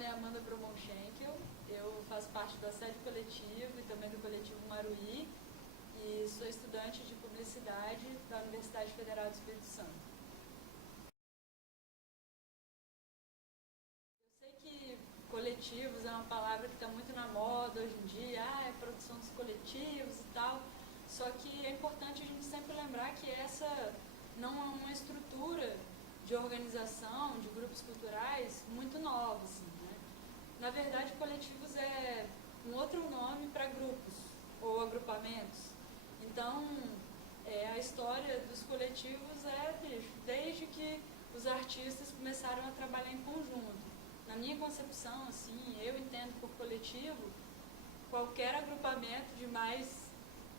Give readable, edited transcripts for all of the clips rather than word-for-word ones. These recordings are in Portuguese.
nome é Amanda Bromonschenkel, eu faço parte do Assédio Coletivo e também do Coletivo Maruí e sou estudante de Publicidade da Universidade Federal do Espírito Santo. Eu sei que coletivos é uma palavra que está muito na moda hoje em dia, é produção dos coletivos e tal, só que é importante a gente sempre lembrar que essa não é uma estrutura de organização, de grupos culturais muito nova, assim, né? Na verdade, coletivos é um outro nome para grupos ou agrupamentos. Então, a história dos coletivos desde que os artistas começaram a trabalhar em conjunto. Na minha concepção, assim, eu entendo por coletivo qualquer agrupamento de mais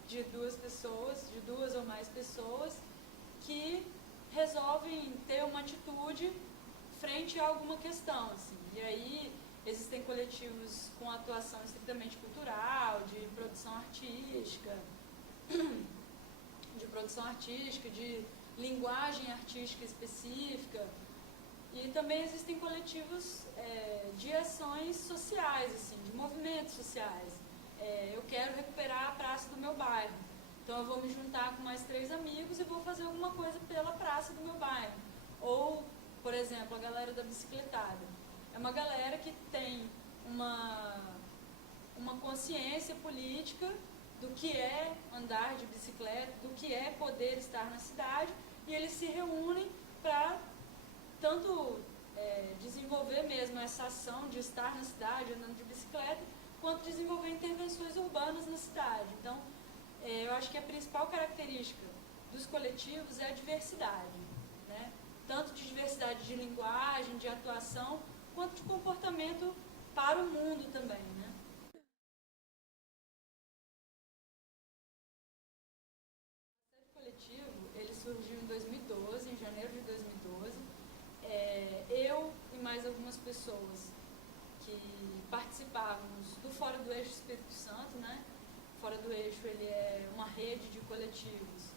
de duas pessoas, de duas ou mais pessoas, que resolvem ter uma atitude frente a alguma questão, assim. E aí existem coletivos com atuação estritamente cultural, de produção artística, de linguagem artística específica, e também existem coletivos de ações sociais, assim, de movimentos sociais. Eu quero recuperar a praça do meu bairro. Então eu vou me juntar com mais 3 amigos e vou fazer alguma coisa pela praça do meu bairro. Ou, por exemplo, a galera da bicicletada. É uma galera que tem uma consciência política do que é andar de bicicleta, do que é poder estar na cidade, e eles se reúnem para tanto desenvolver mesmo essa ação de estar na cidade andando de bicicleta, quanto desenvolver intervenções urbanas na cidade. Então, eu acho que a principal característica dos coletivos é a diversidade, né? Tanto de diversidade de linguagem, de atuação, quanto de comportamento para o mundo também, né? O coletivo, ele surgiu em 2012, em janeiro de 2012. Eu e mais algumas pessoas que participávamos do Fora do Eixo Espírito Santo, né? Fora do Eixo, ele é uma rede de coletivos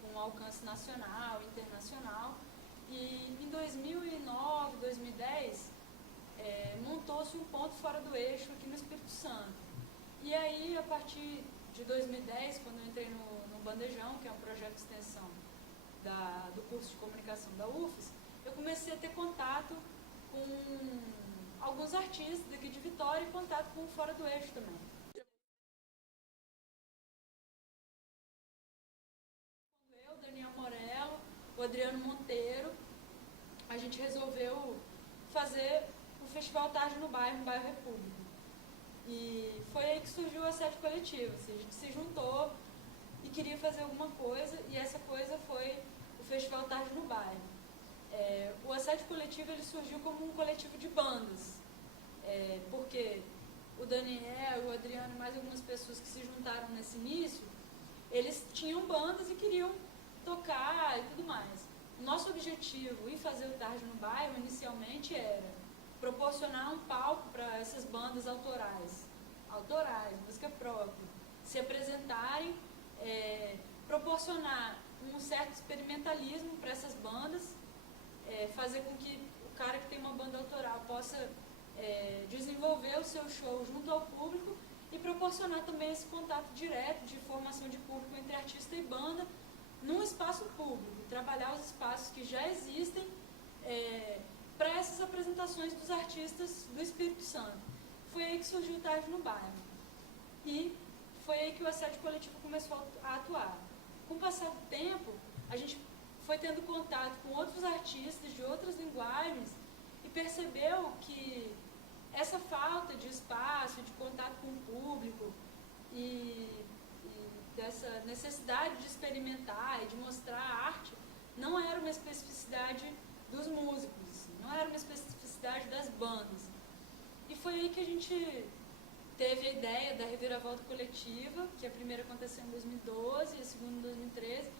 com alcance nacional, internacional, e em 2009, 2010, montou-se um ponto Fora do Eixo aqui no Espírito Santo. E aí, a partir de 2010, quando eu entrei no Bandejão, que é um projeto de extensão do curso de comunicação da UFES, eu comecei a ter contato com alguns artistas daqui de Vitória e contato com o Fora do Eixo também. Eu, Daniel Morello, o Adriano Monteiro, a gente resolveu fazer o Festival Tarde no Bairro República. E foi aí que surgiu o Assédio Coletivo. Assim, a gente se juntou e queria fazer alguma coisa, e essa coisa foi o Festival Tarde no Bairro. O Assédio Coletivo, ele surgiu como um coletivo de bandas, porque o Daniel, o Adriano e mais algumas pessoas que se juntaram nesse início, eles tinham bandas e queriam tocar e tudo mais. O nosso objetivo em fazer o Tarde no Bairro, inicialmente, era proporcionar um palco para essas bandas autorais, música própria, se apresentarem, proporcionar um certo experimentalismo para essas bandas, fazer com que o cara que tem uma banda autoral possa desenvolver o seu show junto ao público e proporcionar também esse contato direto de formação de público entre artista e banda num espaço público, trabalhar os espaços que já existem para essas apresentações dos artistas do Espírito Santo. Foi aí que surgiu o Tarde no Bairro. E foi aí que o Assédio Coletivo começou a atuar. Com o passar do tempo, a gente foi tendo contato com outros artistas de outras linguagens e percebeu que essa falta de espaço, de contato com o público e dessa necessidade de experimentar e de mostrar a arte não era uma especificidade dos músicos, assim, não era uma especificidade das bandas. E foi aí que a gente teve a ideia da Reviravolta Coletiva, que a primeira aconteceu em 2012 e a segunda em 2013,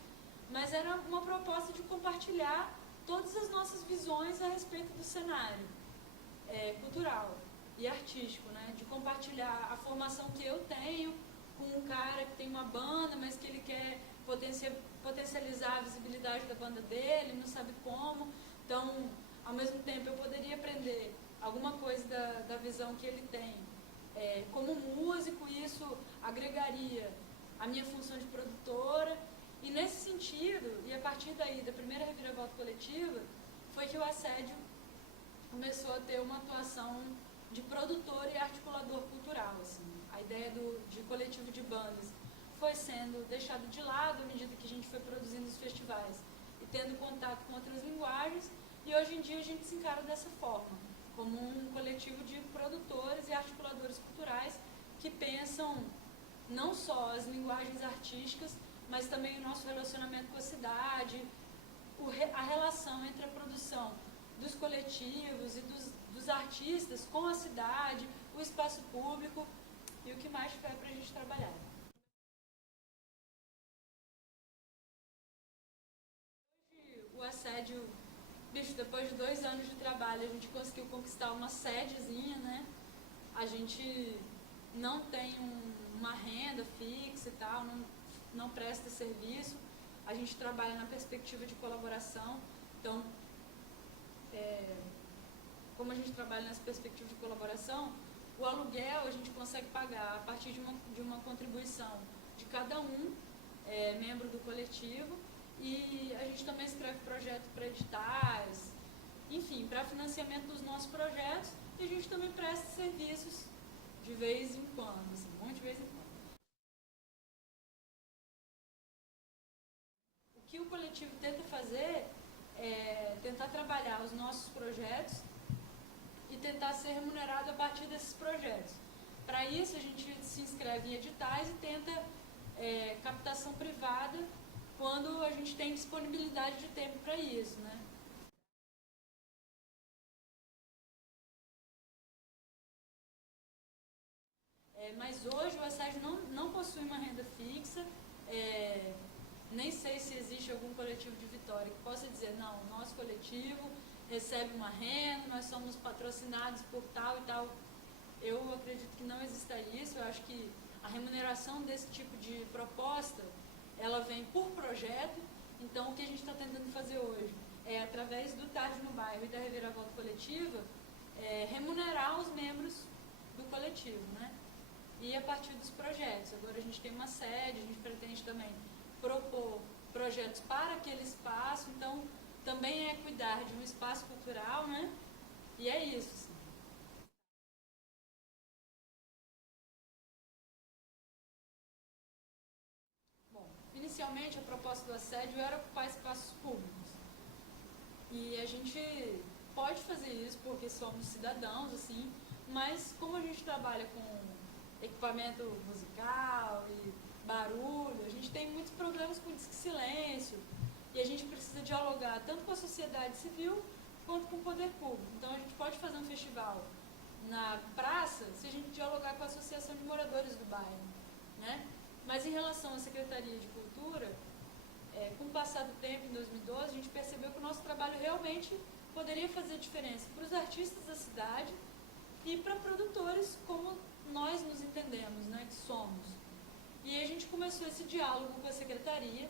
mas era uma proposta de compartilhar todas as nossas visões a respeito do cenário cultural e artístico, né? De compartilhar a formação que eu tenho com um cara que tem uma banda, mas que ele quer potencializar a visibilidade da banda dele, não sabe como. Então, ao mesmo tempo, eu poderia aprender alguma coisa da visão que ele tem. Como músico, isso agregaria a minha função de produtora, e nesse sentido, e a partir daí, da primeira reviravolta coletiva, foi que o assédio começou a ter uma atuação de produtor e articulador cultural. Assim. A ideia de coletivo de bandas foi sendo deixada de lado à medida que a gente foi produzindo os festivais e tendo contato com outras linguagens, e hoje em dia a gente se encara dessa forma, como um coletivo de produtores e articuladores culturais que pensam não só as linguagens artísticas, mas também o nosso relacionamento com a cidade, a relação entre a produção dos coletivos e dos artistas com a cidade, o espaço público e o que mais tiver para a gente trabalhar. Hoje, o assédio, depois de 2 anos de trabalho, a gente conseguiu conquistar uma sedezinha, né? A gente não tem uma renda fixa e tal, não presta serviço. A gente trabalha na perspectiva de colaboração. Então, como a gente trabalha nessa perspectiva de colaboração, o aluguel a gente consegue pagar a partir de uma contribuição de cada um, membro do coletivo, e a gente também escreve projetos para editais, enfim, para financiamento dos nossos projetos, e a gente também presta serviços de vez em quando, assim, muito de vez em quando. O que o coletivo tenta fazer é tentar trabalhar os nossos projetos e tentar ser remunerado a partir desses projetos. Para isso, a gente se inscreve em editais e tenta captação privada quando a gente tem disponibilidade de tempo para isso, né? Mas hoje o assédio não possui uma renda fixa, nem sei se existe algum coletivo de Vitória que possa dizer, não, o nosso coletivo recebe uma renda, nós somos patrocinados por tal e tal. Eu acredito que não exista isso. Eu acho que a remuneração desse tipo de proposta, ela vem por projeto. Então, o que a gente está tentando fazer hoje é, através do Tarde no Bairro e da Reviravolta Coletiva, remunerar os membros do coletivo, né? E a partir dos projetos. Agora a gente tem uma sede, a gente pretende também propor projetos para aquele espaço, então também é cuidar de um espaço cultural, né? E é isso. Assim. Bom, inicialmente a proposta do assédio era ocupar espaços públicos. E a gente pode fazer isso porque somos cidadãos, assim, mas como a gente trabalha com equipamento musical e barulho, a gente tem muitos problemas com silêncio, e a gente precisa dialogar tanto com a sociedade civil quanto com o poder público. Então a gente pode fazer um festival na praça se a gente dialogar com a Associação de Moradores do Bairro, né? Mas em relação à Secretaria de Cultura, com o passar do tempo, em 2012, a gente percebeu que o nosso trabalho realmente poderia fazer diferença para os artistas da cidade e para produtores como nós nos entendemos, né, que somos. E a gente começou esse diálogo com a Secretaria,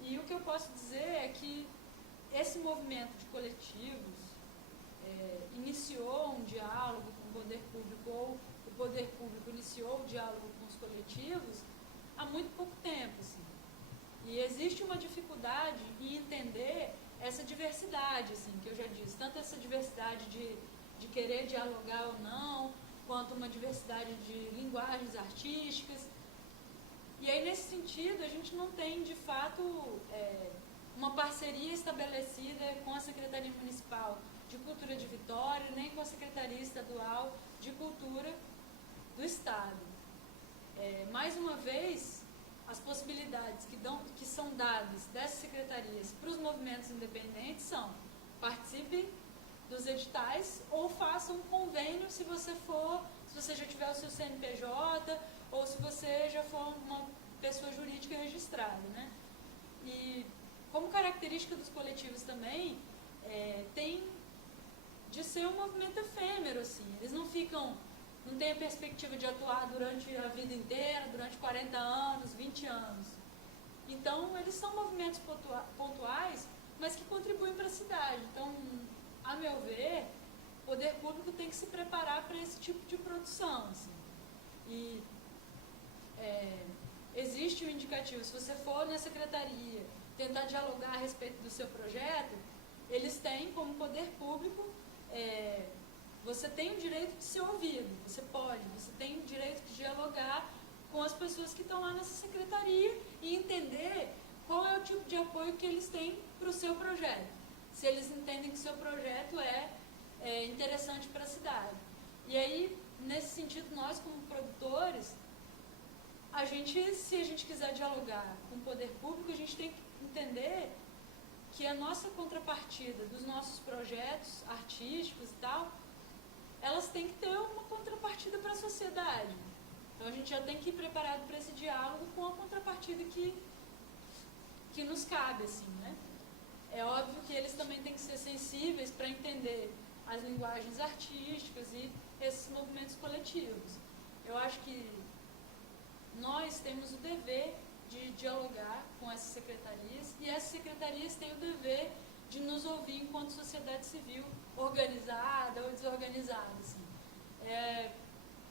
e o que eu posso dizer é que esse movimento de coletivos iniciou um diálogo com o poder público, ou o poder público iniciou o diálogo com os coletivos há muito pouco tempo. Assim. E existe uma dificuldade em entender essa diversidade, assim, que eu já disse, tanto essa diversidade de querer dialogar ou não, quanto uma diversidade de linguagens artísticas. E aí, nesse sentido, a gente não tem, de fato, uma parceria estabelecida com a Secretaria Municipal de Cultura de Vitória, nem com a Secretaria Estadual de Cultura do Estado. Mais uma vez, as possibilidades que são dadas dessas secretarias para os movimentos independentes são: participe dos editais ou faça um convênio se você já tiver o seu CNPJ ou se você já for uma pessoa jurídica registrada, né? E como característica dos coletivos também, tem de ser um movimento efêmero, assim. Eles não têm a perspectiva de atuar durante a vida inteira, durante 40 anos, 20 anos. Então, eles são movimentos pontuais, mas que contribuem para a cidade. Então, a meu ver, o poder público tem que se preparar para esse tipo de produção. Assim. E existe um indicativo, se você for na secretaria tentar dialogar a respeito do seu projeto, eles têm como poder público, você tem o direito de ser ouvido, você tem o direito de dialogar com as pessoas que estão lá nessa secretaria e entender qual é o tipo de apoio que eles têm para o seu projeto. Se eles entendem que o seu projeto é interessante para a cidade. E aí, nesse sentido, nós como produtores, se a gente quiser dialogar com o poder público, a gente tem que entender que a nossa contrapartida dos nossos projetos artísticos e tal, elas têm que ter uma contrapartida para a sociedade. Então a gente já tem que ir preparado para esse diálogo com a contrapartida que nos cabe, assim, né? É óbvio que eles também têm que ser sensíveis para entender as linguagens artísticas e esses movimentos coletivos. Eu acho que nós temos o dever de dialogar com essas secretarias e essas secretarias têm o dever de nos ouvir enquanto sociedade civil organizada ou desorganizada. Assim.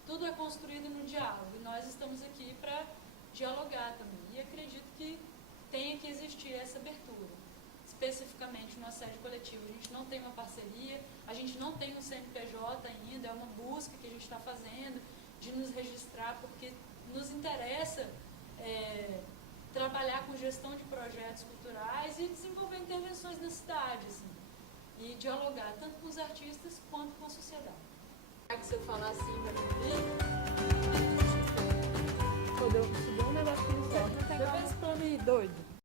Tudo é construído no diálogo e nós estamos aqui para dialogar também. E acredito que tenha que existir essa abertura, especificamente no assédio coletivo. A gente não tem uma parceria, a gente não tem um CNPJ ainda, é uma busca que a gente está fazendo de nos registrar, porque nos interessa trabalhar com gestão de projetos culturais e desenvolver intervenções na cidade, assim, e dialogar tanto com os artistas quanto com a sociedade. Será que você falar assim para mim? Deu um negocinho certo. Deu esse plano aí, doido.